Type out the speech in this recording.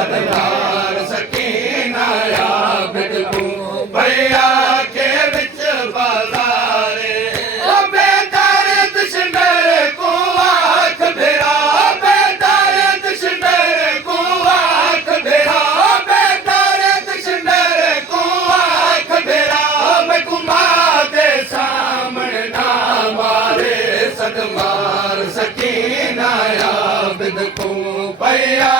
सदमार सकीना आबिद को भैया के बिच बाजारे ओ बेदार दुश्मन को आँख भेरा बेदार दुश्मन को आँख भेरा बेदार दुश्मन को आँख भेरा मैं कुमा दे सामने ना मारे सदमार सकीना आबिद को भैया